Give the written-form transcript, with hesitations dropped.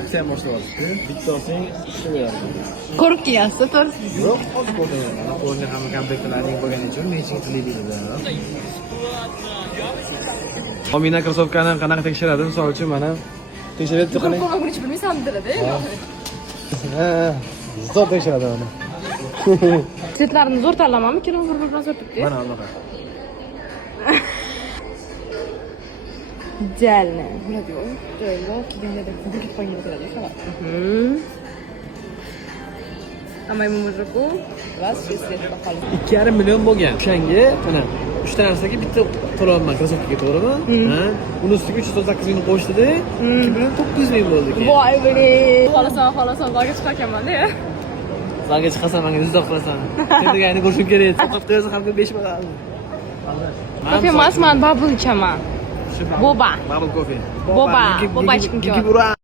aksiya boshlayapti. Bitta olsang ishni beradi. Ko'rib kelyapsiz, to'g'ri? Yo'q, hozir ko'rdim. Mana qo'lni hamma komplektlaring bo'lgani uchun nechinchilik deydi. Omina krossovkani qanaqa tekshiradi? Misol uchun mana tekshirib Ko'rib ko'rib bilmaysan dedi. Ha, zo'r tekshiradi mana. Setlarni zo'r tanlamami? Kirim bir-biridan so'rtibdi. Mana unaqa. Jalni. Bo'ladi yo'q. Joyga kelganda ketib qolgan bo'ladi, xabar. Amay mumurku va seslet bakalım. 2,5 million bo'lgan. O'shanga mana 3 ta narsaga bitta to'lovman krossovkaga, to'g'rimi? Ha. Uni ustiga 308 ming qo'shdida 2,9 ming bo'ldi keyin. Voy bile. Xolasan zalga chiqarkanman-da. Zalga chiqasan, menga yuzda qilasan. Sen degani ko'rishim kerak. Ovqat qo'yasa ham 5 bagal. Kafe emasman, bubble ichaman. Boba. Bubble coffee. Boba ichkim keladi.